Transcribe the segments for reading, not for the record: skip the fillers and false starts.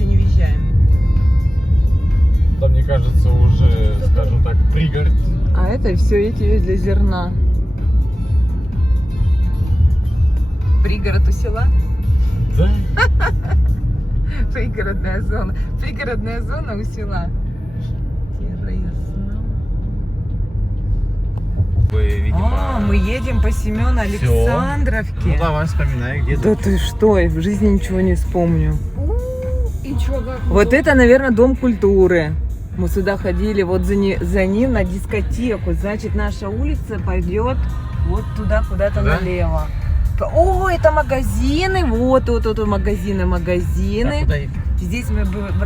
еще не въезжаем. Там, мне кажется, уже, скажем так, пригород. А это все эти для зерна. Пригород у села? Да? Пригородная зона. Пригородная зона у села. Интересно. Вы, видимо... Мы едем по Семёну Александровке. Ну давай, вспоминай, где Да ты что, я в жизни ничего не вспомню. И чё, как? Вот это, наверное, Дом культуры. Мы сюда ходили вот за ним на дискотеку. Значит, наша улица пойдет вот туда, куда-то Да? налево. О, это магазины. Вот магазины. Так, куда идти? Здесь мы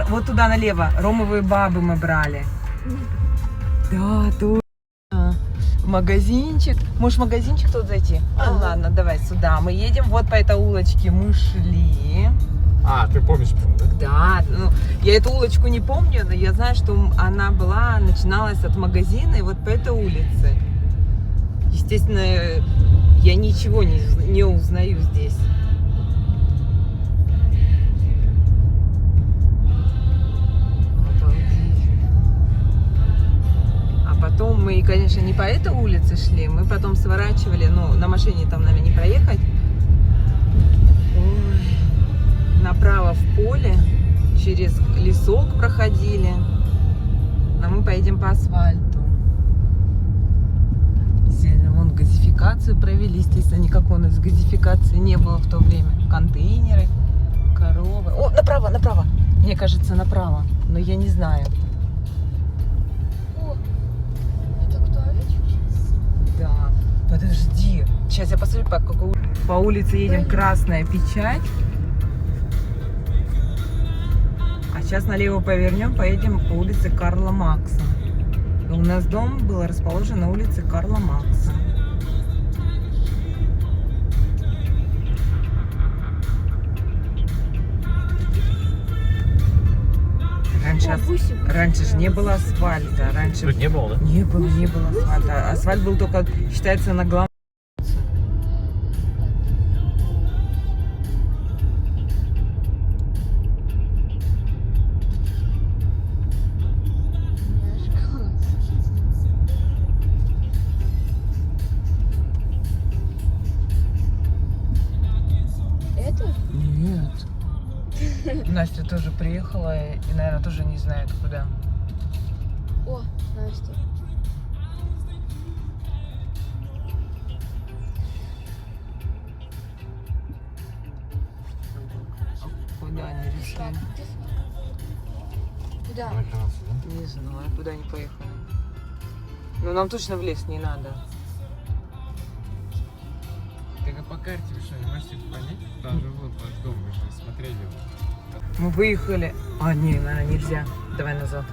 вот туда налево. Ромовые бабы мы брали. Да, точно. Магазинчик. Можешь в магазинчик тут зайти? Ладно, давай сюда. Мы едем вот по этой улочке. Мы шли. А, ты помнишь, да? Да, ну, я эту улочку не помню, но я знаю, что она начиналась от магазина и вот по этой улице. Естественно, я ничего не узнаю здесь. Обалдеть. А потом мы, конечно, не по этой улице шли, мы потом сворачивали, ну, на машине там, наверное, не проехать. Ой, направо в поле, через лесок проходили, но мы поедем по асфальту. Вон газификацию провели, естественно, никакой у нас газификации не было в то время. Контейнеры, коровы. О, направо, направо. Мне кажется, направо, но я не знаю. О, это кто, овечка? Да, подожди. Сейчас я посмотрю, по улице едем. Красная Печать. А сейчас налево повернем, поедем по улице Карла Маркса. И у нас дом был расположен на улице Карла Маркса. Раньше же не было асфальта. Раньше Тут не было, да? не было асфальта. Асфальт был только, считается, на главном. Это? Нет. Настя тоже приехала и, наверное, тоже не знает, куда. О, Настя. Куда они решили? Куда? На Канаде, да? Не знаю, куда они поехали. Но нам точно в лес не надо. Так а по карте вы что, не можете это понять? Там же вот ваш дом, вы же смотрели его. Мы выехали. А, не, наверное, нельзя. Давай назад.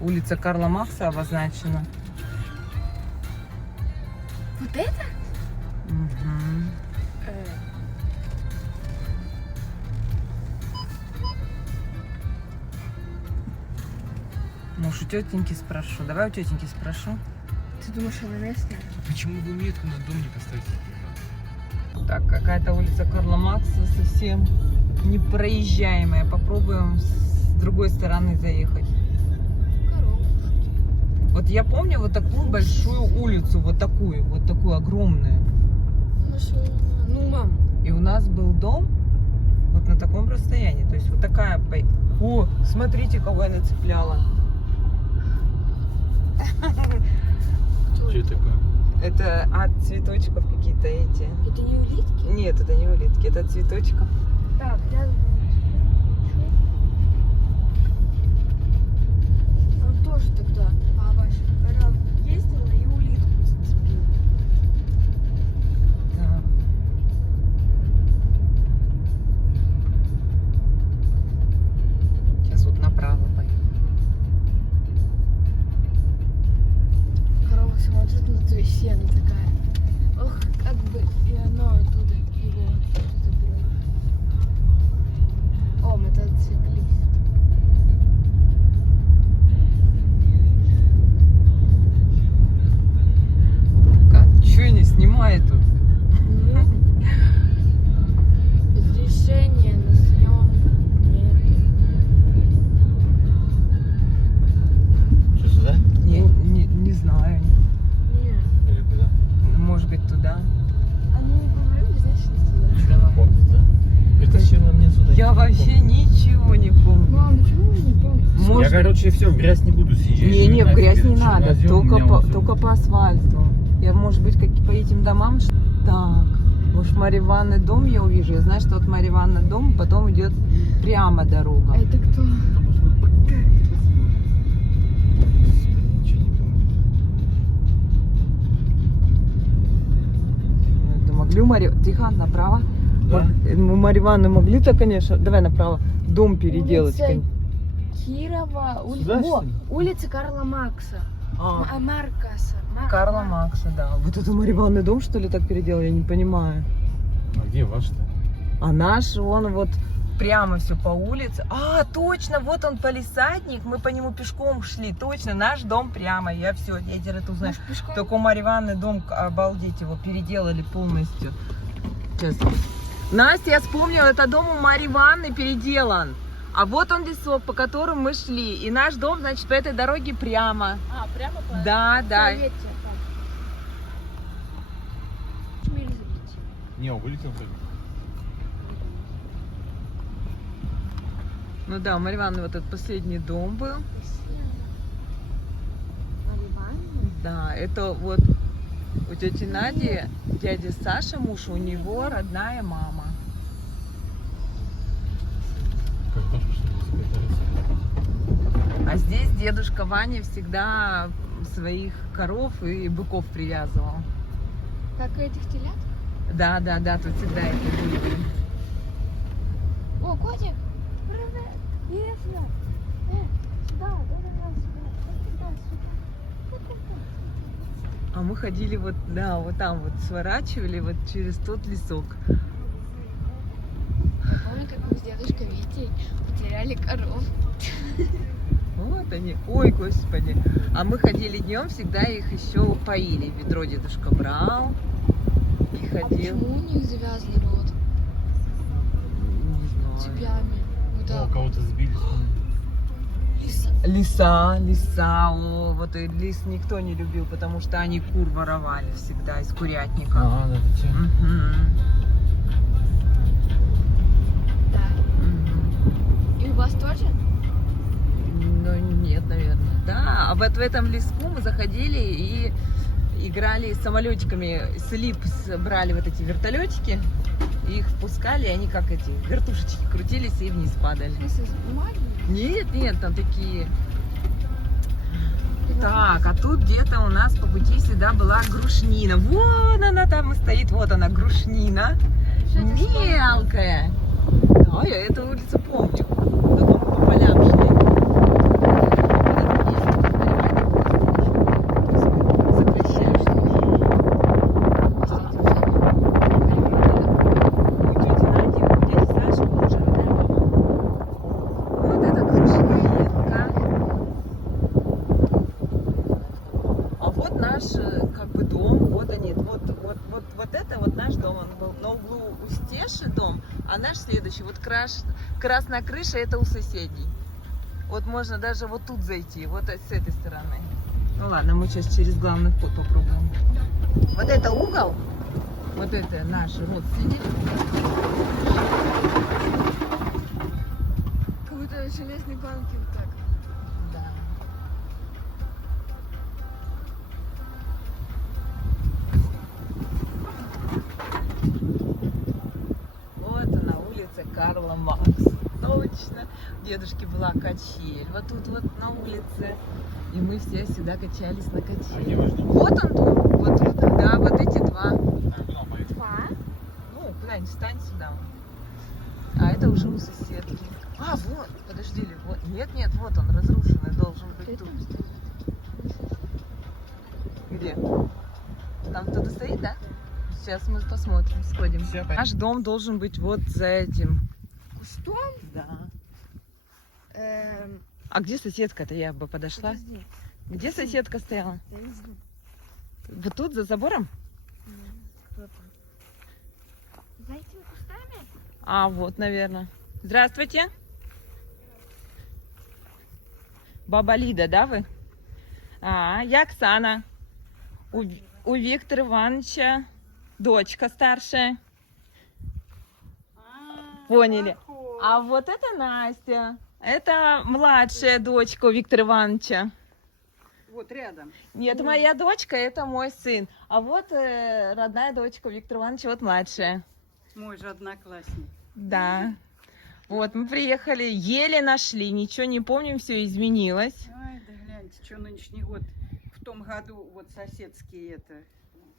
Улица Карла Маркса обозначена. Вот это? Угу. Может, у тетеньки спрошу. Давай у тетеньки спрошу. Ты думаешь, она местная? Почему вы метку на дом не поставите? Так, какая-то улица Карла Маркса совсем непроезжаемая. Попробуем с другой стороны заехать. Коровушки. Вот я помню вот такую большую улицу, вот такую огромную. Ну, мам. И у нас был дом вот на таком расстоянии. То есть вот такая... О, смотрите, кого я нацепляла. Что это такое? Это от цветочков какие-то эти. Это не улитки? Нет, это не улитки, это от цветочков. Так, рядом. Он тоже тогда, папа, когда ездила и улитку зацепила. Так. Сейчас вот направо поедем. Корова смотрит на твою сено такая. Ох, как бы и оно оттуда его оттуда брало. Я вообще ничего не помню. Мам, почему вы не помните? Может... Я, короче, все, в грязь не буду съезжать. Не, в грязь не Нафиг, надо, чернозем у меня вот только по асфальту. Я, может быть, как по этим домам. Так, может, Марья Ивановна дом я увижу. Я знаю, что от Марьи Ивановны дом, потом идет прямо дорога. Это кто? Ничего не помню. Это могли у Марьи... Тихо, направо. Да? Мы Марью Ивановну могли-то, конечно, давай направо, дом переделать. Улица Кирова, Сюда, Во, что ли? улица Карла Маркса. А, Маркаса. Карла Макса, да. Вот это Марья Ивановна дом, что ли, так переделал, я не понимаю. А где ваш-то? А наш, он вот прямо все по улице. А, точно, вот он полисадник, мы по нему пешком шли, точно, наш дом прямо. Я все, я теперь это узнаю. Может, пешком? Только у Марьи Ивановны дом, обалдеть, его переделали полностью. Сейчас. Настя, я вспомнила, это дом у Марьи Ивановны переделан. А вот он лесок, по которому мы шли. И наш дом, значит, по этой дороге прямо. А, прямо по... Да, да. Поверьте, там. Шмель забить. Не, он вылетел только. Ну да, у Марьи Ивановны вот этот последний дом был. Да, это вот у тети Нади, дядя Саша, муж, у него родная мама. Картошку, что ли, А здесь дедушка Ваня всегда своих коров и быков привязывал. Как этих телят? Да, тут всегда это были. О, котик! Привет! Иди сюда! Сюда! Сюда! А мы ходили вот, да, вот там вот сворачивали вот через тот лесок. Я помню, как мы с дедушкой Витей потеряли коров. Вот они. Ой, господи. А мы ходили днем, всегда их еще поили. Ведро дедушка брал и А ходил. почему у них завязанный рот? Не знаю. Цепями. Вот О, так. кого-то сбили. Лиса, о, вот и лис никто не любил, потому что они кур воровали всегда из курятника. Ага, да, ты че? Мгм. Да. Мгм. И у вас тоже? Ну, нет, наверное. Да, а вот в этом леску мы заходили и играли с самолетиками, брали вот эти вертолетики, их впускали, и они как эти вертушечки крутились и вниз падали. В смысле, с бумаги? Нет, там такие. Так, а тут где-то у нас по пути всегда была грушнина. Вон она там и стоит, вот она, грушнина. Что это Мелкая. Да, я эту улицу помню. Когда мы по полям шли. Запрещаю, что ли? У тети Нади, у дяди Саши мужа родная мама. Вот это грушнинка. А вот наш как бы дом, вот они, вот это вот наш дом, он был на углу у Стеши дом, а наш следующий, вот красная крыша, это у соседей. Вот можно даже вот тут зайти, вот с этой стороны. Ну ладно, мы сейчас через главный вход попробуем. Вот это угол, вот это наши родственники. Как будто железные банки вот так. Да. Вот она, улица Карла Маркса. Точно. У дедушки была качель. Вот тут вот на улице. И мы все всегда качались на А где качели. ваш дом? Вот он дом. Вот, да, вот эти два. А, куда он поедет? Два? Ну, куда-нибудь встань сюда. А это уже у соседки. А, вот, подожди, вот. Нет, вот он, разрушенный, должен быть Ты тут. там стоишь? Где? Там кто-то стоит, да? Сейчас мы посмотрим, сходим. Всё, понятно. Наш дом должен быть вот за этим. Кустом? Да. Эм, А где соседка-то? Я бы подошла. подожди. Где соседка стояла? Я не знаю. Вот тут, за забором? Кто там? За этими кустами? А, вот, наверное. Здравствуйте. Баба Лида, да, вы? А, я Оксана. У Виктора Ивановича дочка старшая. Поняли. А вот это Настя. Это младшая дочка у Виктора Ивановича. Вот рядом. Нет, моя дочка, это мой сын. А вот родная дочка у Виктора Ивановича, вот младшая. Мой же одноклассник. Да. Вот, мы приехали, еле нашли, ничего не помним, все изменилось. Ай, да гляньте, что нынешний год. В том году вот соседский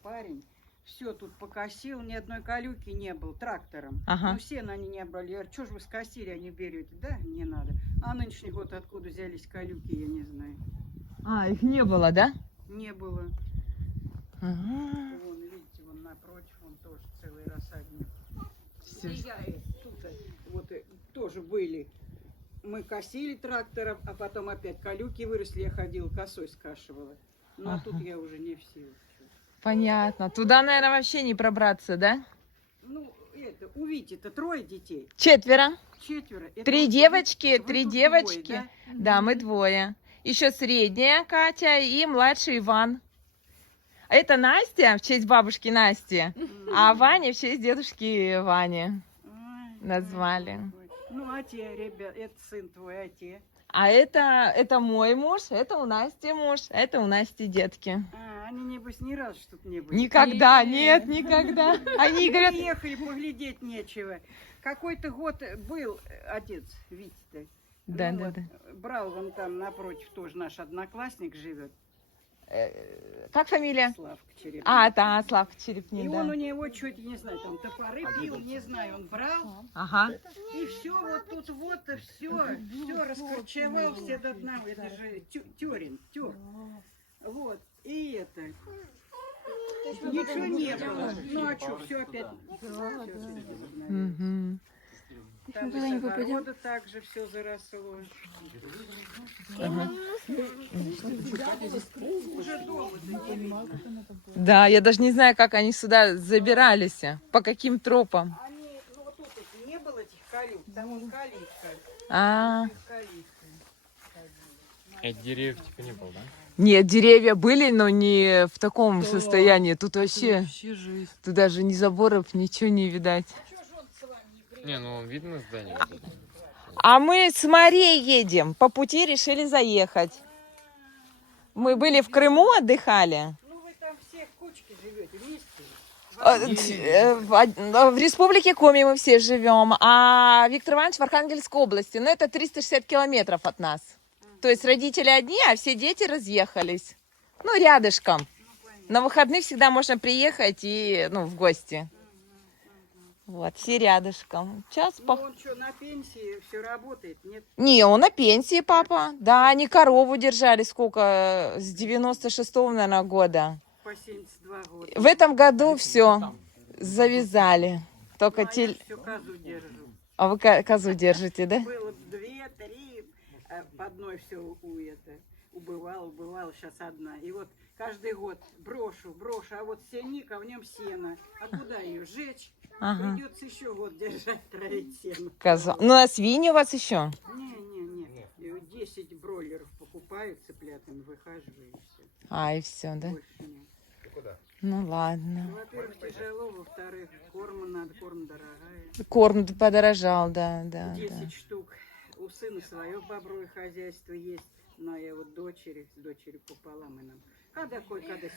парень все тут покосил, ни одной колюки не было трактором. Ага. Ну, сено они не брали. Я говорю, что ж вы скосили, а не берете? Да, не надо. А нынешний год откуда взялись колюки, я не знаю. А, их не было, да? Не было. Ага. Вон, видите, вон напротив, вон тоже целый рассадник. Всё. И я тут вот тоже были. Мы косили трактором, а потом опять колюки выросли, я ходила косой скашивала. Ну, а тут я уже не в силах. Понятно. Туда, наверное, вообще не пробраться, да? Ну, у Вити-то 3 детей. 4. 4. Это 3 вы- девочки, вы 3 тут девочки. двое, Да, мы 2. Еще средняя Катя и младший Иван. А это Настя в честь бабушки Насти, а Ваня в честь дедушки Вани Ай, назвали. ой. Ну, а те, ребят, это сын твой, а те. А это мой муж, это у Насти муж, это у Насти детки. А, они, небось, ни разу ж тут не были. Никогда, нет, никогда. Они говорят, Приехали, поглядеть нечего. Какой-то год был отец Витя-то. да, Ну да, вот, да. брал вон там напротив, тоже наш одноклассник живет, Как фамилия? Славка Черепнин. А, да, Славка И Черепнин, он у да. него что-то, не знаю, там топоры пил, не знаю, он брал. Ага. И все вот тут вот, все раскорчевал, все до дна. Это же тюрин, тюр. Вот, и это. Ничего не было. Ну а что, все опять. Мгм. Там и с огорода также все заросло. Уже дома-то не видно. Да, я даже не знаю, как они сюда забирались, по каким тропам. Они, ну вот тут вот не было этих калюк, там он калитка. А, Калитка. Это деревьев типа не было, да? нет, деревья были, но не в таком состоянии. Тут вообще, тут даже ни заборов, ничего не видать. Не, ну видно здание. Вот это. А мы с Марией едем. По пути решили заехать. Мы были в Крыму, отдыхали. Ну вы там все кучки живете вместе. В Республике Коми мы все живем, а Виктор Иванович в Архангельской области. Но это 360 километров от нас. То есть родители одни, а все дети разъехались. Ну, рядышком. На выходные всегда можно приехать и, ну, в гости. Вот, все рядышком. Сейчас Ну он что, на пенсии все работает? Нет? Не, он на пенсии, папа. Да, они корову держали сколько? С 96-го, наверное, года. По 72 года. В этом году все завязали. Только Я все козу держу. А вы козу держите, да? Было 2-3, а по одной все убывало, сейчас одна. И вот каждый год брошу, а вот сенник, а в нем сено. А куда ее сжечь? Ага. Придется еще год держать, травить сено. Коза. Ну, а свиньи у вас еще? Не. 10 бройлеров покупаю, цыплятами выхаживаю и все. А, и все, да? Больше нет. Ну, ладно. Ну, во-первых, тяжело, во-вторых, корма надо, корм дорогая. Корм подорожал, да, да, 10 да. штук. У сына свое бобровое хозяйство есть, но я вот с дочерью пополам и нам. Когда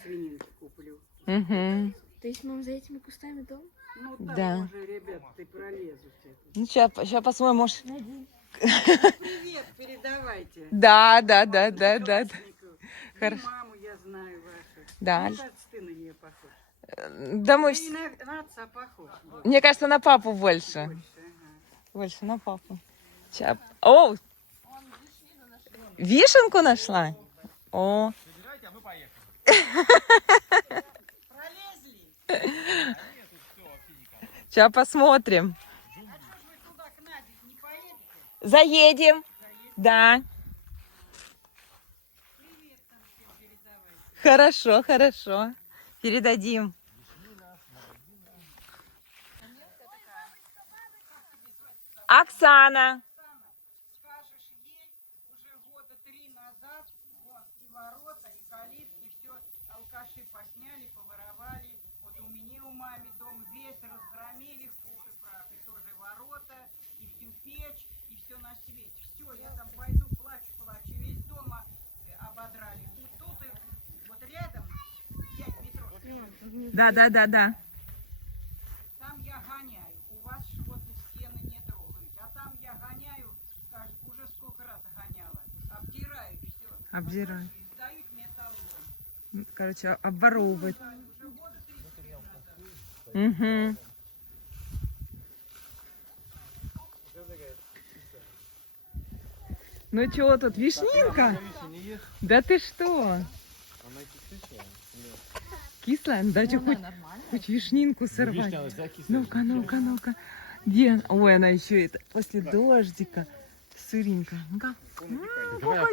свининки куплю. Угу. То есть, мам, за этими кустами дом? Ну там Да. уже, ребят, ты пролезут. Ну, сейчас посмотрим, может... Привет, передавайте. Да. Класснику. И Хорошо. маму я знаю вашу. Да. Мне кажется, ты на нее похож. Да мы... Ты на отца похож. Мне кажется, на папу больше. Больше, Больше на папу. Сейчас... О! Вишенку нашла? О! Пролезли? Сейчас посмотрим. А что ж вы туда к Наде не поедете? Заедем. Да. Привет там всем передавайте. Хорошо. Передадим. Оксана. Скажешь ей, уже года 3 назад вон, и ворота, и калитки, все алкаши посняли, поворовали. Вот у меня у мамы дом весь разгромили в пух и прах. И тоже ворота, и всю печь. все на свете. Все, я там пойду, плачу, весь дом ободрали. Тут и вот рядом 5 метров. Да. Там я гоняю. У вас ж вот стены не трогают. А там я гоняю, скажет, уже сколько раз гоняла. Обдирают все. Обдирают. Сдают металлом. Короче, обворовывают. Уже года 30 лет назад. Угу. Ну чё тут, вишнинка? Да ты что? Она кислая? Кислая? Ну, дайте хоть вишнинку сорвать. Ну-ка. Где? Ой, она еще это после дождика. Сыренькая. Ну-ка. Какая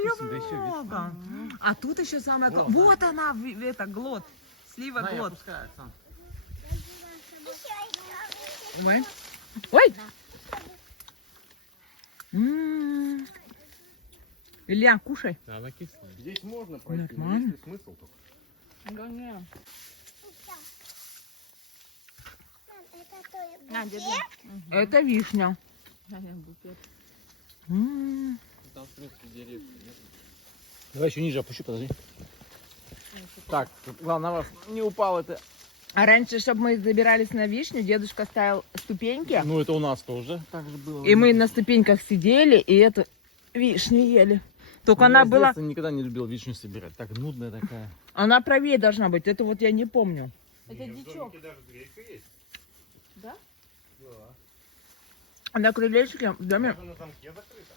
много. А тут еще самое... Вот она, это, глот. Слива глот. Ой. Ой! М-м-м. Илья, кушай. Она кислая. Здесь можно пройти, но Нормально. есть ли смысл только? Это вишня. Там, в принципе, деревья нет. Давай еще ниже опущу, подожди. Так, главное, на вас не упал это. А раньше, чтобы мы забирались на вишню, дедушка ставил ступеньки. Ну, это у нас тоже так же было. И мы на ступеньках сидели и эту вишню ели. Только Я она с была... детства никогда не любил вишню собирать. Так нудная такая. Она правее должна быть. Это вот я не помню. Это дичок. Да. А на крылечке в доме... На замке закрыто.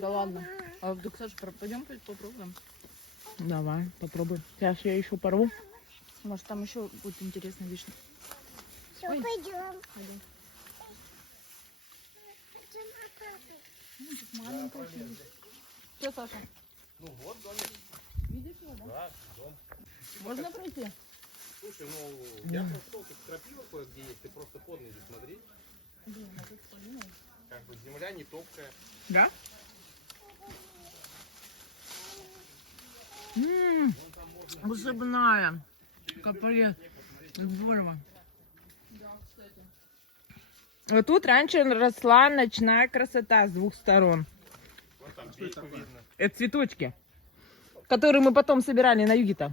Да ладно. А да, Саша, пойдем попробуем. Давай, попробуем. Сейчас я еще порву. Может, там еще будет интересная вишня. Все, пойдем. Маленькая. Что, Саша? Ну вот домик. Видишь его, да? Да, дом. Можно пройти? Слушай, ну я прошел, тут крапива кое-где есть, ты просто под ноги смотри. Блин, а тут полина. Как бы земля не топкая. Да? Гусыбная. Капрет. Здорово. Да, кстати. Вот тут раньше росла ночная красота с двух сторон. Вот там печку видно. Это цветочки, которые мы потом собирали на юге-то.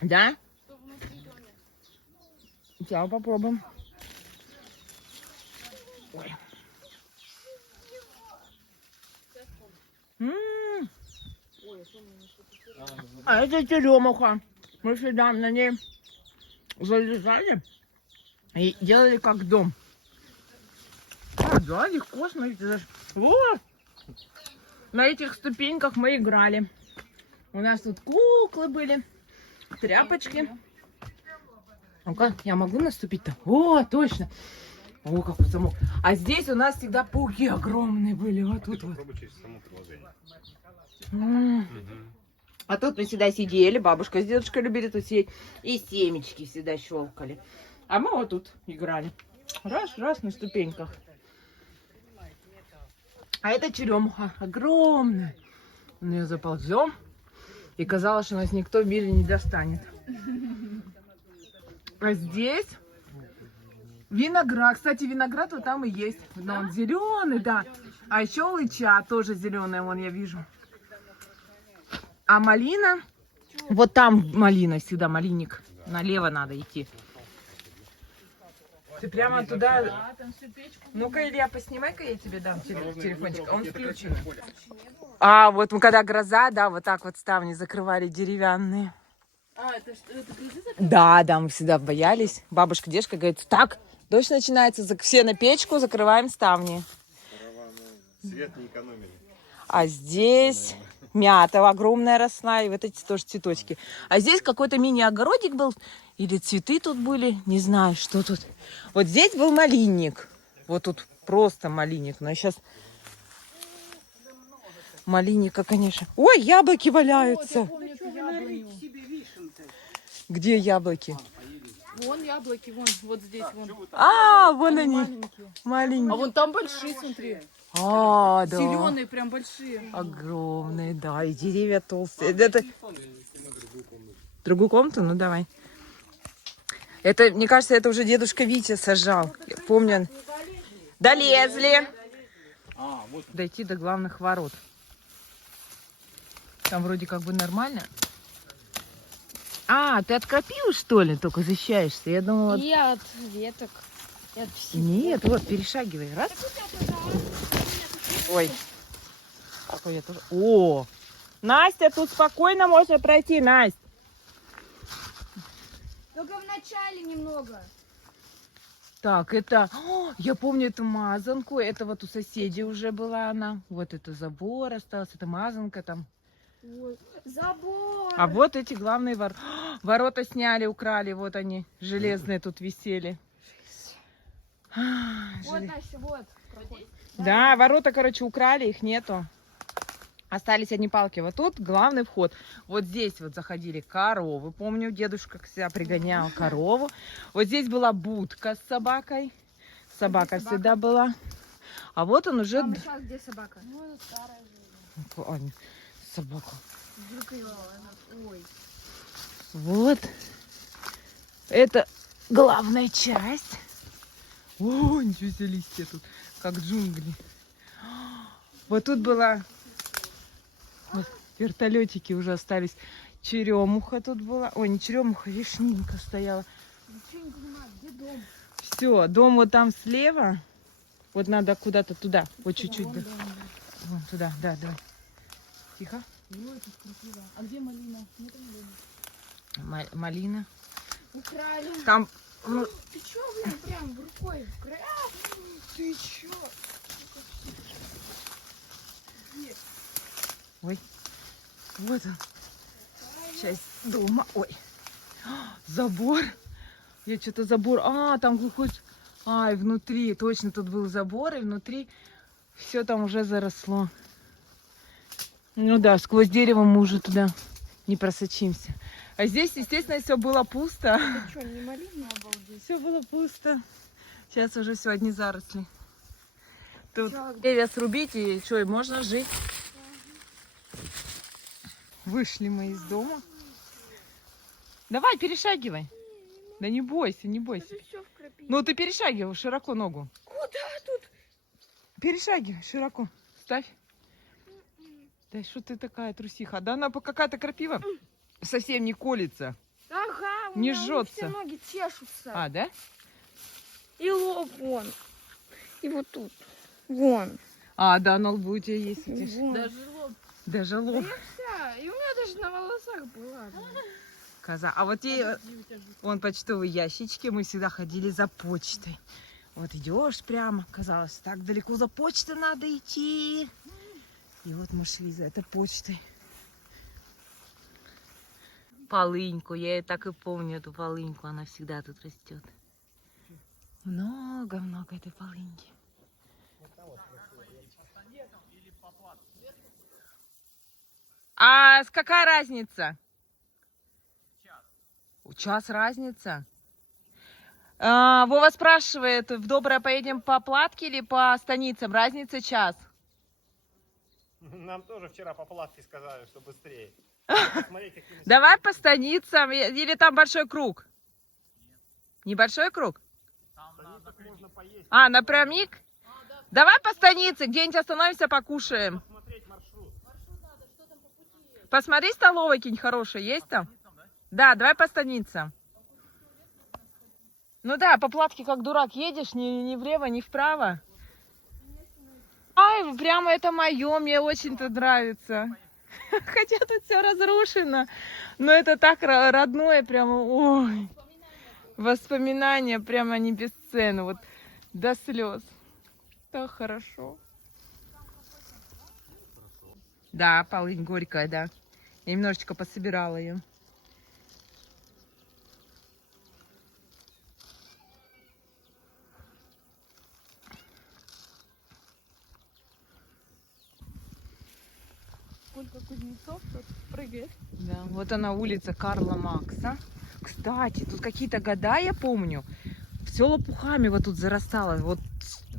Да? Сейчас попробуем. Ой. А это черемуха. Мы всегда на ней залезали и делали как дом. А, да, легко, смотрите, даже. Вот. На этих ступеньках мы играли. У нас тут куклы были, тряпочки. Ну-ка, я могу наступить-то? О, точно. О, какой замок. А здесь у нас всегда пауки огромные были. Вот тут вот. Попробуй через само приложение. А тут мы всегда сидели, бабушка с дедушкой любили тут сидеть, и семечки всегда щелкали. А мы вот тут играли. Раз на ступеньках. А это черемуха огромная. На нее заползем. И казалось, что нас никто в мире не достанет. А здесь виноград. Кстати, виноград вот там и есть. Но он зеленый, да. А еще лыча тоже зеленая, вон я вижу. А малина, вот там малина, сюда малинник. Налево надо идти. Ты прямо туда... Ну-ка, Илья, поснимай-ка, я тебе дам телефончик. Он включен. А, вот мы когда гроза, да, вот так вот ставни закрывали деревянные. А, это грозы? Да, мы всегда боялись. Бабушка, дедушка говорит, так, дождь начинается, все на печку, закрываем ставни. Свет не экономили. А здесь мята огромная росла, и вот эти тоже цветочки. А здесь какой-то мини-огородик был, или цветы тут были, не знаю, что тут. Вот здесь был малинник. Вот тут просто малинник. Но сейчас малинника, конечно. Ой, яблоки валяются. Себе вишенка. Где яблоки? Вон яблоки, вон, вот здесь, вон. А, вон они, Маленькие. маленькие. А вон там большие, смотри. А, да. Зеленые, прям большие. Огромные, да, и деревья толстые. Это... Другую комнату? Ну, давай. Это, мне кажется, это уже дедушка Витя сажал. Я помню. Долезли. Дойти до главных ворот. Там вроде как бы нормально. А, ты от крапивы, что ли, только защищаешься? Я думала... И от веток. И от всего. Нет, вот, перешагивай. Раз. Ой. Какой я тоже... О! Настя, тут спокойно можно пройти, Настя. Только в начале немного. Так, это... О, я помню эту мазанку. Это вот у соседей уже была она. Вот это забор остался. Это мазанка там. Ой, забор. А вот эти главные ворота сняли, украли. Вот они, железные тут висели. Вот, Настя, вот. Проход. Да, ворота, короче, украли, их нету. Остались одни палки. Вот тут главный вход. Вот здесь вот заходили коровы. Помню, дедушка всегда пригонял корову. Вот здесь была будка с собакой. Собака всегда была. А вот он уже... Там сейчас где собака? Ну, это старая жизнь. Ой, собака. Вдруг ее, она... Ой. Вот. Это главная часть. О, ничего себе листья тут. Как джунгли. Вот тут была... Вот, вертолетики уже остались. Черемуха тут была. Ой, не черемуха, вишнинка стояла. Ничего не понимаю, где дом? Все, дом вот там слева. Вот надо куда-то туда. Вот чуть-чуть. Вон Да. дом, да. Вон туда, да, давай. Тихо. Ой, тут красиво. А где малина? Нет малины. Малина. Украли. Там... ну, Ты чё, блин, прям рукой украли? ты чё? Ой, вот он. Часть дома. Ой, забор. Я что-то забор. А, там глухой... А, и внутри. Точно, тут был забор, и внутри все там уже заросло. Ну да, сквозь дерево мы уже туда не просочимся. А здесь, естественно, все было пусто. Ты чё, не малина, обалдеть? Все было пусто. Сейчас уже все одни заросли. Тут Всё. деревья срубить, и что, и можно жить. Вышли мы из дома. Давай, перешагивай. Да не бойся, не бойся. Тут всё в крапиве. Ну ты перешагивай широко ногу. Куда тут? Перешагивай широко. Ставь. Да что ты такая трусиха? Да она какая-то крапива совсем не колется. Ага, у Не меня жжется. все ноги чешутся. А, да? И лоб вон. И вот тут. Вон. А, да, на лбу у тебя есть. видишь. Вон. Даже Да лоб. я вся. И у меня даже на волосах была. Коза. А вот и вон почтовые ящички. Мы всегда ходили за почтой. Вот идешь прямо. Казалось, так далеко за почтой надо идти. И вот мы шли за этой почтой. Полыньку. Я ее так и помню, эту полыньку. Она всегда тут растет. Много-много этой полыньки. А какая разница? Час разница. Вова спрашивает, в Доброе поедем по Платке или по станицам? Разница час. Нам тоже вчера по палатке сказали, что быстрее. Смотри, какие мы... Давай по станицам. Или там большой круг? Небольшой круг? Можно поесть, А, напрямик? Давай по станице, где-нибудь остановимся, покушаем. посмотреть маршрут. Посмотри, столовая какие-нибудь хорошие есть там? Да, давай по станицам. Ну да, по Платке как дурак едешь, ни влево, ни вправо. Ай, прямо это мое, мне очень-то нравится. Хотя тут все разрушено, но это так родное, прямо, ой. Воспоминания прямо не бесценны, вот до слез. Так хорошо. Да, полынь горькая, да. Я немножечко пособирала ее. сколько кузнецов тут прыгает. Да, вот она улица Карла Макса. Кстати, тут какие-то года, я помню, все лопухами вот тут зарастало. Вот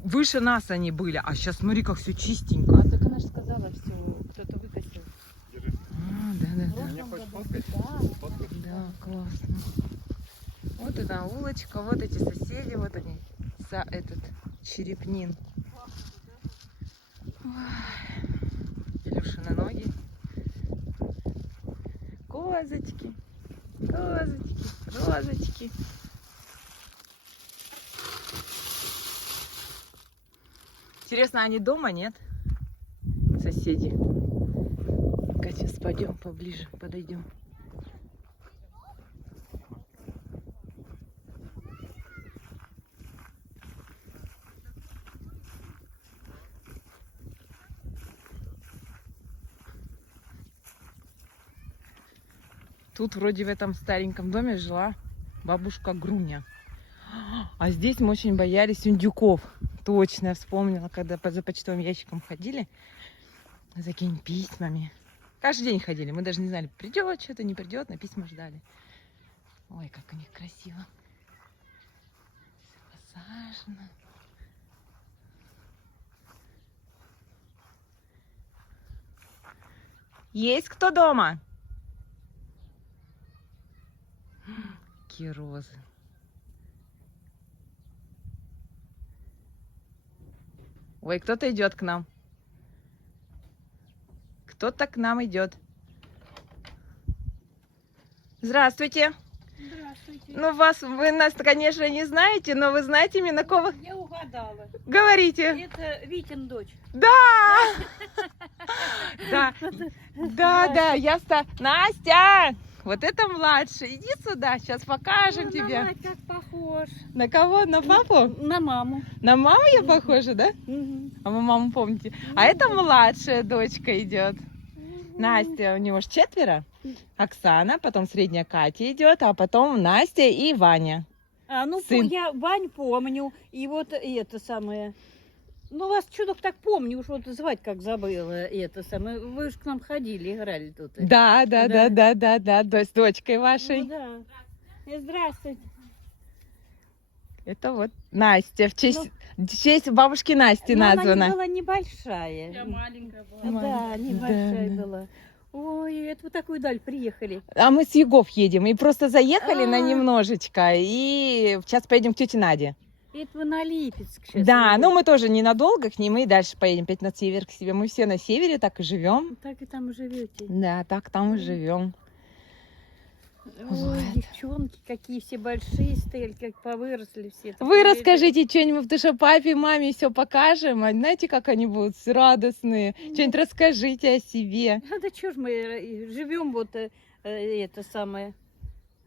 выше нас они были, а сейчас смотри, как все чистенько. А так она же сказала, все, кто-то выкосил. Да. Меня хочешь фоткать? Да, классно. Вот эта улочка, вот эти соседи, вот они, этот Черепнин. Ой, Илюшины ноги. Козочки, розочки. Интересно, они дома, нет? Соседи. Катя, пойдем поближе, подойдем. Тут вроде в этом стареньком доме жила бабушка Груня. А здесь мы очень боялись индюков. Точно, я вспомнила, когда за почтовым ящиком ходили за какими письмами. Каждый день ходили, мы даже не знали, придет что-то, не придет, на письма ждали. Ой, как у них красиво. Всё посажено. Есть кто дома? Какие розы. Ой, кто-то идет к нам. Кто-то к нам идет. Здравствуйте. Здравствуйте. Ну, вы нас, конечно, не знаете, но вы знаете именно кого? Я угадала. Говорите. Это Витин дочь. Да! Да, Настя! Вот это младшая. Иди сюда, сейчас покажем тебе. На мать как похож. На кого? На папу? На маму. На маму я похожа, да? А вы маму помните? А это младшая дочка идет. Настя, у него же 4. Оксана, потом средняя Катя идет, а потом Настя и Ваня. Ну, я Вань помню. И вот это самое. Ну, вас чудок так помню, уж вот звать как забыла это самое. Вы же к нам ходили, играли тут. Да, с дочкой вашей. Ну, да. Здравствуйте. Это вот Настя, в честь бабушки Насти названа. Она была небольшая. Я маленькая была. Да, небольшая Да. была. Ой, это вы такую даль приехали. А мы с Егов едем, и просто заехали на немножечко, и сейчас поедем к тете Наде. Это вы на Липецк сейчас. Да, едете. ну мы тоже ненадолго к ним, и дальше поедем опять на север к себе. Мы все на севере так и живем. Так и там и живете. Да, так там и живем. Ой, Вот. девчонки какие все большие стали, как повыросли все. Вы расскажите что-нибудь, потому что папе, маме все покажем. А знаете, как они будут радостные? Что-нибудь расскажите о себе. Да что ж мы живем вот это самое,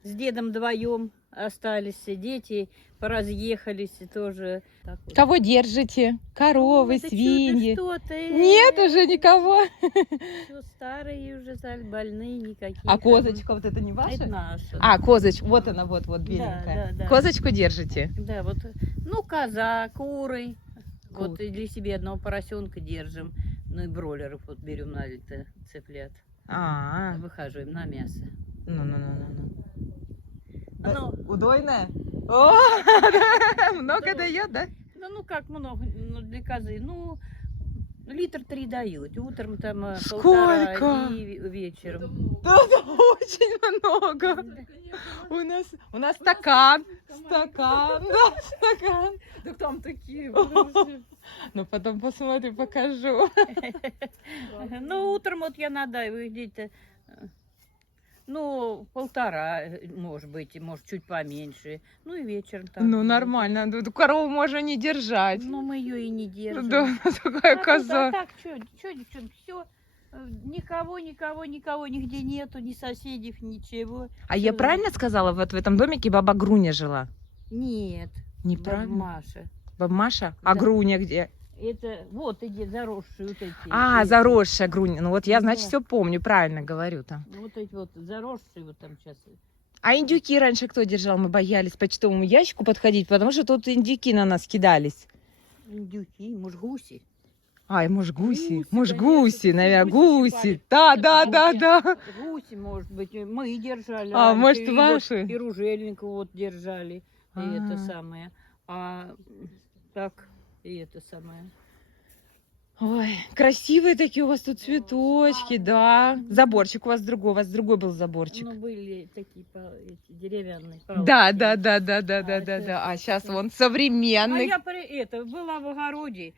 с дедом вдвоем остались, дети поразъехались и тоже. Так вот. Кого держите? Коровы, Ой, да свиньи? что ты? Нет уже никого. Все старые уже стали, больные никакие. А козочка вот это не Это ваша? наша. А, козочка, вот она, вот беленькая. да. Козочку держите? Да, вот, ну, коза, куры. Кур. Вот и для себя одного поросенка держим. Ну и бройлеров вот берем на лето, цыплят. А, Выхаживаем на мясо. ну. Ну, Удойная? О, много дает, да? ну как много, ну, для козы, ну, литр 3 дают. Утром там Сколько? 1,5 и вечером. Да, очень много. У нас стакан. Стакан. Да там такие. Ну, потом посмотрю, покажу. Ну, утром вот я надаиваю где-то, ну, 1,5, может быть, может, чуть поменьше. Ну, и вечером там. Ну, нормально. Ну, корову можно не держать. Но мы ее и не держим. Да, такая А коза. так, что, девчонки, все, никого, нигде нету, ни соседей, ничего. А я правильно сказала, вот в этом домике баба Груня жила? Нет, Неправильно? Маша. Баба Маша? А Да. Груня где? Это вот эти заросшие вот эти. А, эти, заросшая Груня. Ну вот я, значит, Да. все помню, правильно говорю-то. Вот эти вот заросшие вот там сейчас. А индюки раньше кто держал? Мы боялись к почтовому ящику подходить, потому что тут индюки на нас кидались. Индюки, может, гуси. Ай, может, гуси? Гуси, Может, конечно, гуси, наверное, гуси гуси. щипали. Да, Это да, да, гуси. да. Гуси, может быть, мы держали. А, раньше, может, и вот ваши? И Ружельникова вот держали, и это А. самое. А так, и это самое. Ой, красивые такие у вас тут цветочки, да. Заборчик у вас другой был заборчик. Ну, были такие эти деревянные. Да, палочки. да, да, да, да, А, да, да, это- да. А сейчас это- он А современный. я была в огороде,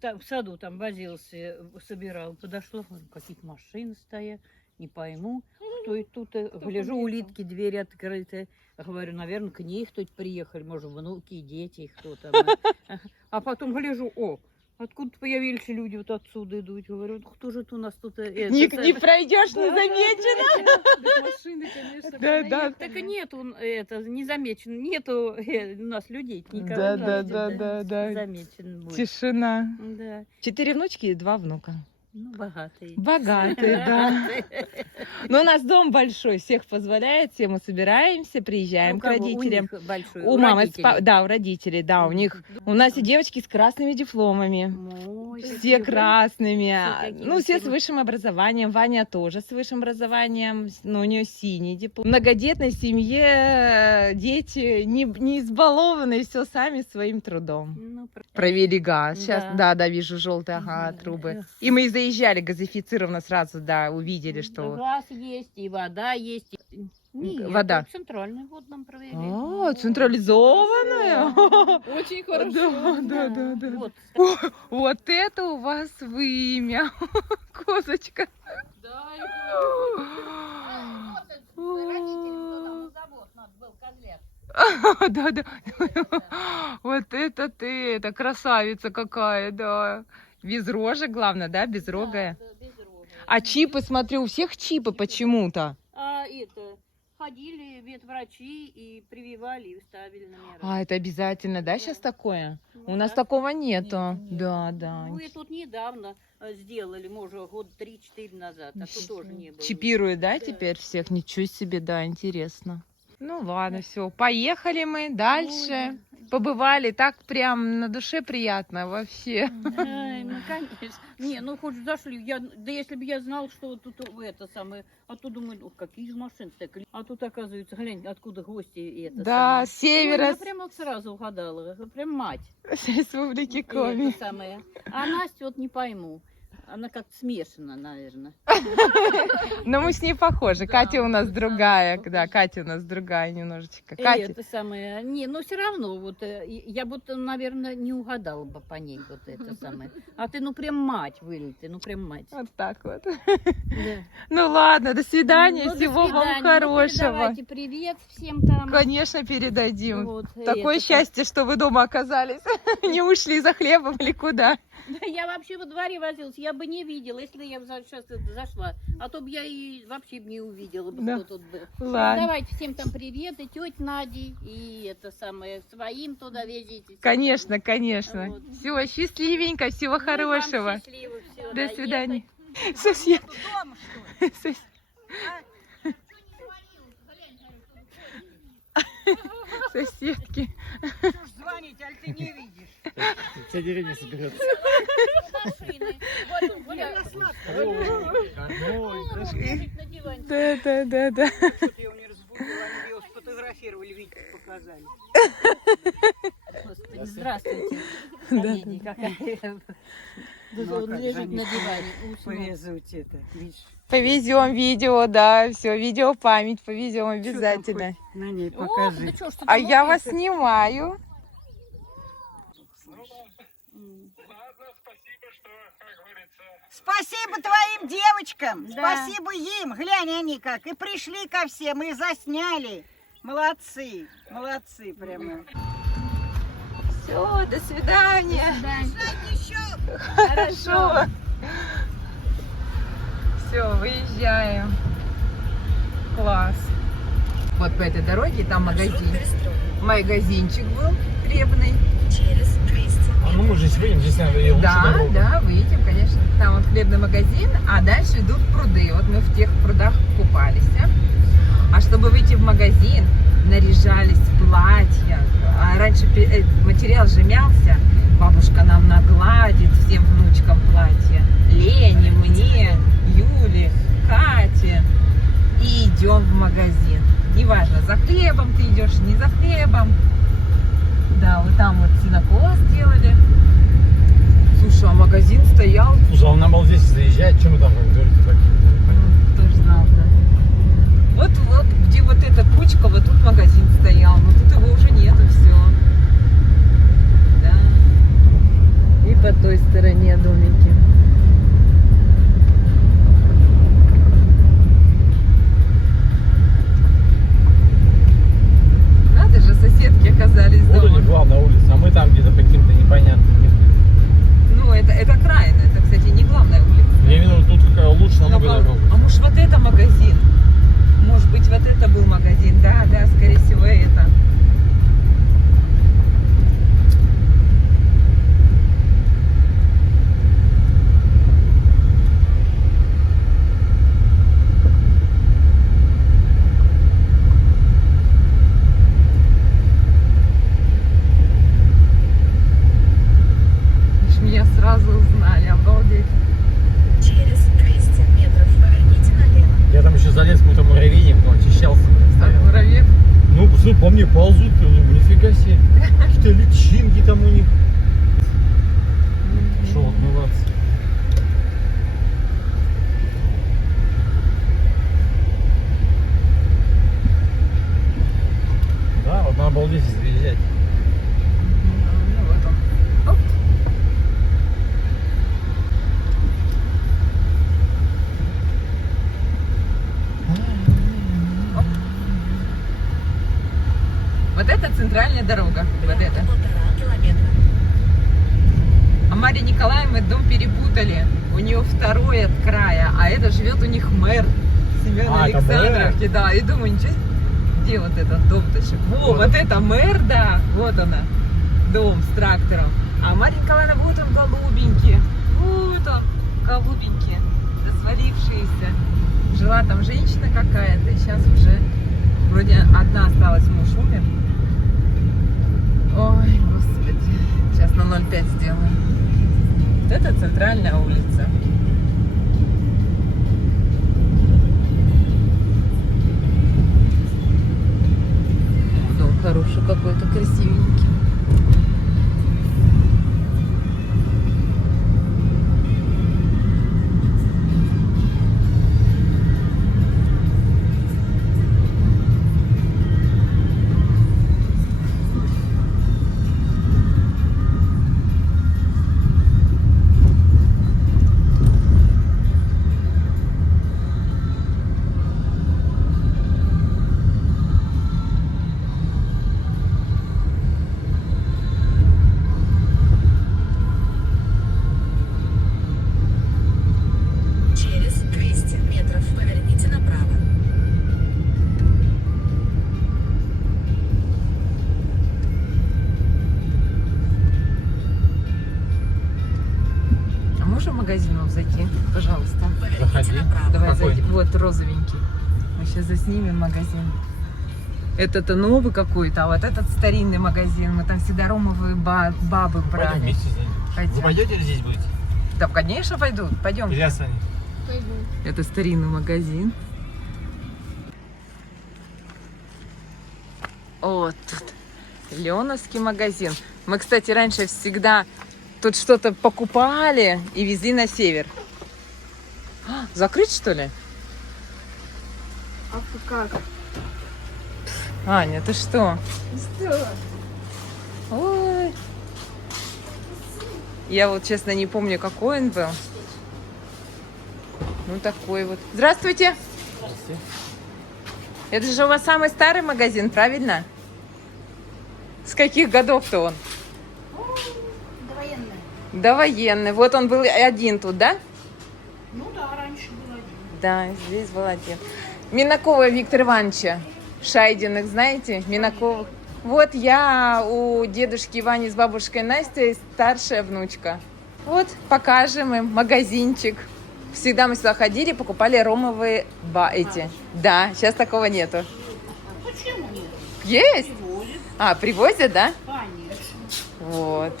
там, в саду там возился, собирал. Подошла, говорю, какие-то машины стоят, не пойму. Кто и тут, гляжу, улитки, двери открыты. Говорю, наверное, к ней кто-то приехали, может, внуки, дети, их кто там. А потом гляжу, откуда появились люди вот отсюда идут. Говорю, кто же это у нас тут? Не пройдешь незамеченно. Машины, конечно. Да, да. Так и нету, это незамечено, нету у нас людей никого. Да, не да, видно, да, да, да. Замечен будет. Тишина. Да, 4 внучки и 2 внука. ну богатые. Богатые, да. Но у нас дом большой, всех позволяет, все мы собираемся, приезжаем У к кого? родителям. У них большой, У мамы, родителей. да, у родителей, да, у них. У нас и девочки с красными дипломами. Ой, Все какие вы- красными. Все такие Ну, все с красивые. высшим образованием. Ваня тоже с высшим образованием, но у нее синий диплом. В многодетной семье дети не избалованы, все сами своим трудом. Ну, Провели газ. Сейчас, Да. да, вижу желтые, ага, Мгм. трубы. И мы заезжали газифицированно сразу, да, увидели, что... Газ есть, и вода есть. Нет, Вода. только центральный вот нам провели. А, централизованная? Очень хорошо. Да, да, да, да. Вот, Вот это у вас вымя, козочка. Да, я говорю. Да, да. Вот это ты, это красавица какая, да. Без рожи, главное, да, безрогая. А чипы, смотрю, у всех чипы почему-то. Ходили ветврачи и прививали, и ставили на меры. А, это обязательно, да, сейчас такое? Ну У нас да. такого нету. Нет, Да, да. Ну и тут недавно сделали, может, год 3-4 назад, а тут тоже не было. Чипируют, да, теперь всех? Ничего себе, да, интересно. Ну ладно, все, поехали мы дальше. Побывали, так прям на душе приятно вообще. Ай, ну конечно. Не, ну хоть зашли. Да если бы я знал, что тут это самое, а то думаю, ну какие же машины так. А тут оказывается, глянь, откуда гости и это Да, самое. с севера, Ой, я прямо вот сразу угадала, прям мать. с республики И Коми. это самое. А Настю вот не пойму. Она как-то смешана, наверное. Но мы с ней похожи. Да, Катя у нас мы другая. сразу Да, похожи. Катя у нас другая немножечко. И Катя. это самое. Не, но все равно, вот я бы, наверное, не угадала бы по ней вот это самое. А ты, ну, прям мать вылитая, ну, прям мать. Вот так вот. Да. Ну ладно, до свидания. Ну, до Всего вам свидания. Ну, хорошего. передавайте привет всем там. Конечно, передадим. Вот, Такое это, счастье, что вы дома оказались. Не ушли за хлебом или куда. Да, я вообще во дворе возилась, я бы не видела, если я бы сейчас зашла. А то бы я и вообще б не увидела, бы, Да. кто тут был. Ладно. Давайте всем там привет, и тете Наде, и это самое, своим туда везите. Конечно, конечно. Вот. Все, счастливенько, всего Ну, и вам хорошего. счастливо, всё, До доехать. свидания. Сосед. Дома, что ли? Сос- Соседки. Что ж звонить, аль ты не видишь? Вся деревня соберется. Машины. Вот он, гуляй. Лежит на диване. Да, да, да, да. Что-то я его не разбудила, они бы его сфотографировали, Витьке показали. Господи, здравствуйте. Да, Соседи, какая. Ну, Он как лежит же на они диване. уснул. Повязывать это, видишь. Повезем видео, да, все, видео память повезем Что там обязательно. хоть на ней О, покажи. да чё ж ты А там я вас ловишь? снимаю. Спасибо твоим девочкам, Да. спасибо им. Глянь, они как. И пришли ко всем, и засняли. Молодцы, молодцы прямо. Все, до свидания. Да. Хорошо. Все, выезжаем. Класс. Вот по этой дороге там магазин. Магазинчик был хлебный. Ну мы же выйдем, здесь надо и лучше Да, дорогу. да, выйдем, конечно. Там вот хлебный магазин, а дальше идут пруды. Вот мы в тех прудах купались. А чтобы выйти в магазин, наряжались в платья. А раньше материал же мялся. Бабушка нам нагладит всем внучкам платье. Лене, мне, Юле, Кате. И идем в магазин. Неважно, за хлебом ты идешь, не за хлебом. Да, вот там вот сенокос сделали. Слушай, а магазин стоял. Слушай, он на здесь заезжает, чем мы там говорим? Тоже знал, да. Вот, где вот эта кучка, вот тут магазин стоял. Но тут его уже нету, все. Да. И по той стороне домики. Надо же, соседки оказались Вот у дома. них главная улица, а мы там где-то по каким-то непонятным. Ну, это окраина, это, кстати, не главная улица. Я имею в виду, тут какая лучше намного Но, дорога. а может, вот это магазин? Может быть, вот это был магазин? Да, скорее всего, это. Уж меня сразу узнали, обалдеть. Через 200 метров поверните налево. Я там еще залез к этому муравейник, он очищался. Так, муравей. Ну, по мне ползут, я думаю, нифига себе. Какие-то личинки там у них. Шел отмываться. Да, вот надо было здесь заезжать. Ну, вот он. Оп. Оп. Вот это центральная дорога. Вот это. 1,5 километра. А Марья Николаевна дом перепутали. У нее второй от края, а это живет у них мэр Семен А, это мэр? Александровки. Да, и думаю, ничего, где вот этот дом-то? Вот это мэр, да, вот она, дом с трактором. А Марья Николаевна, вот он голубенький, вот он, голубенький, да свалившийся. Жила там женщина какая-то, и сейчас уже вроде одна осталась, муж умер. Ой, господи, сейчас на 0,5 сделаем. Вот это центральная улица. Дом хороший какой-то, красивенький. Через 200 метров поверните направо. А можем в магазин вам зайти, пожалуйста? Поверните Заходи. направо. Давай Какой? зайдем. Вот розовенький. Мы сейчас заснимем магазин. Это новый какой-то, а вот этот старинный магазин. Мы там всегда ромовые бабы Пойдем брали. вместе зайдем. Пойдем. Вы пойдете или здесь будете? Да, конечно, пойдут. Пойдем. Или Саня? Это старинный магазин. Вот тут Леоновский магазин. Мы, кстати, раньше всегда тут что-то покупали и везли на север. А, закрыть, что ли? А как? Аня, ты что? Ой. Я вот, честно, не помню, какой он был. Ну, такой вот. Здравствуйте. Здравствуйте. Это же у вас самый старый магазин, правильно? С каких годов-то он? Довоенная. Довоенный. Вот он был один тут, да? Ну да, раньше был один. Да, здесь был один. Минакова Виктора Ивановича. Шайдиных, знаете? Минакова. Вот я у дедушки Ивани с бабушкой Настей старшая внучка. Вот, покажем им магазинчик. Всегда мы сюда ходили, покупали ромовые эти. Да, сейчас такого нету. Почему нет? Есть? Привозят, А, привозят, да? конечно. Вот.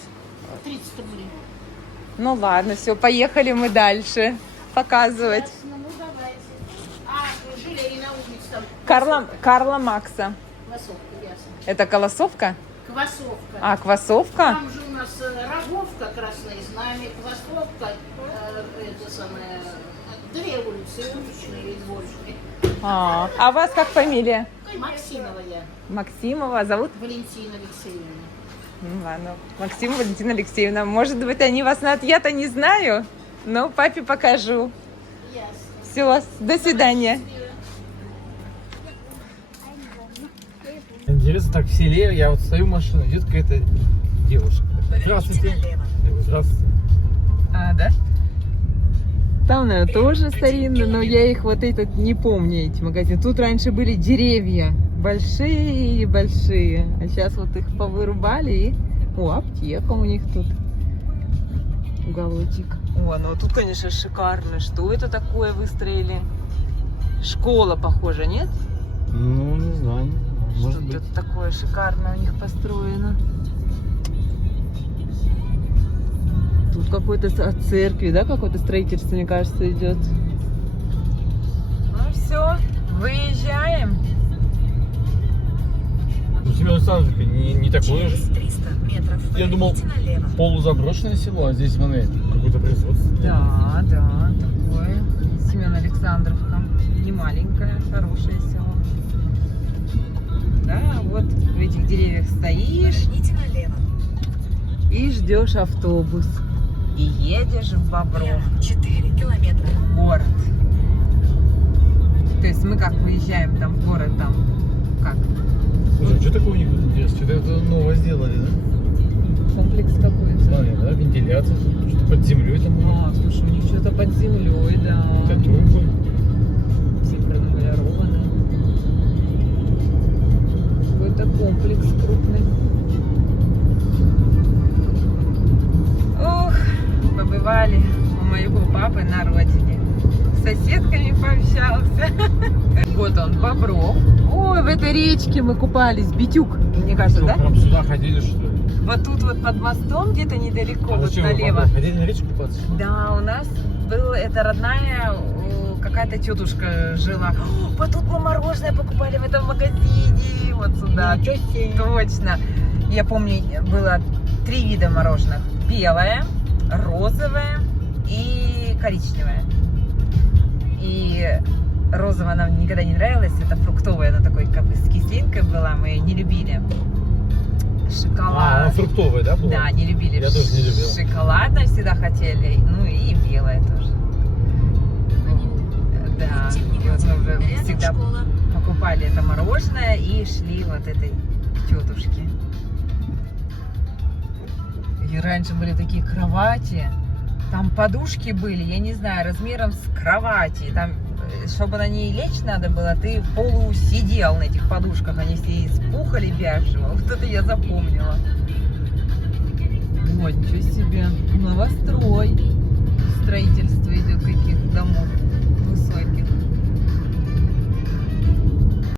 30 рублей. Ну ладно, все, поехали мы дальше показывать. Ясно, ну давайте. А, желе на улице там. Карла Макса. Квасовка, ясно. Это колосовка? Квасовка. А, квасовка? Там же у нас Роговка, Красное Знамя, Квасовка, это самое, две улицы, уличные и дворжные. А у вас как фамилия? Максимова я, Максимова, зовут? Валентина Алексеевна. Ну ладно, Максим, Валентина Алексеевна. Может быть, они вас знают, я-то не знаю, но папе покажу. Ясно. Все, до свидания. Интересно, так в селе, я вот стою в машину, идет какая-то девушка. Здравствуйте. налево. Я говорю, здравствуйте. А, да? Там, наверное, тоже старинные, но я их вот этот не помню, эти магазины. Тут раньше были деревья, большие-большие, а сейчас вот их повырубали и... О, аптека у них тут. Уголочек. О, ну тут, конечно, шикарно. Что это такое выстроили? Школа, похоже, нет? Ну, не знаю. Может быть. Что-то такое шикарное у них построено. Тут какой-то от церкви, да, какое-то строительство, мне кажется, идет. Ну все, выезжаем. У тебя Александровка не такое же. Через 300 метров Я думал, поверните налево. полузаброшенное село, а здесь вон какое-то производство. Да, такое. Семен Александровка. Не маленькое, хорошее село. Да, вот в этих деревьях стоишь Поверните налево. и ждешь автобус. И едешь в Бобров, Прямо 4 километра. город. То есть мы как выезжаем там в город, там как? Слушай, что такое у них тут интересно? Что-то это новое сделали, да? Комплекс какой-то. Смотри, да, вентиляция, что-то под землей там. А, слушай, у них что-то под землей, да. Это трубы. Все пронумеровано. Какой-то комплекс крупный. Ох, побывали у моего папы на родине. С соседками пообщался. Вот он, Бобров. Ой, в этой речке мы купались. Битюк, мне кажется, Что, да? прям сюда ходили, что ли? Вот тут вот под мостом, где-то недалеко, А вот зачем вы налево. ходили на речку купаться? Да, у нас была это родная какая-то тетушка жила. О, вот тут мы мороженое покупали в этом магазине. Вот сюда. Точно. Я помню, было 3 вида мороженых. Белое, розовое и коричневое. И розовое нам никогда не нравилось. Это фруктовое, оно такой как бы с кислинкой была. Мы ее не любили. А, она Шоколад. фруктовая, да, была? Да, не любили. Я тоже не любил. Шоколадное всегда хотели, ну и белое тоже. Да, и вот мы Рядом всегда школа. покупали это мороженое и шли вот этой тетушке. И раньше были такие кровати, там подушки были, я не знаю, размером с кровати. Там, чтобы на ней лечь надо было, ты в полу сидел на этих подушках, они все из пуха лебяжьего. Вот это я запомнила. Вот, ничего себе, новострой. Строительство идет каких-то домов высоких.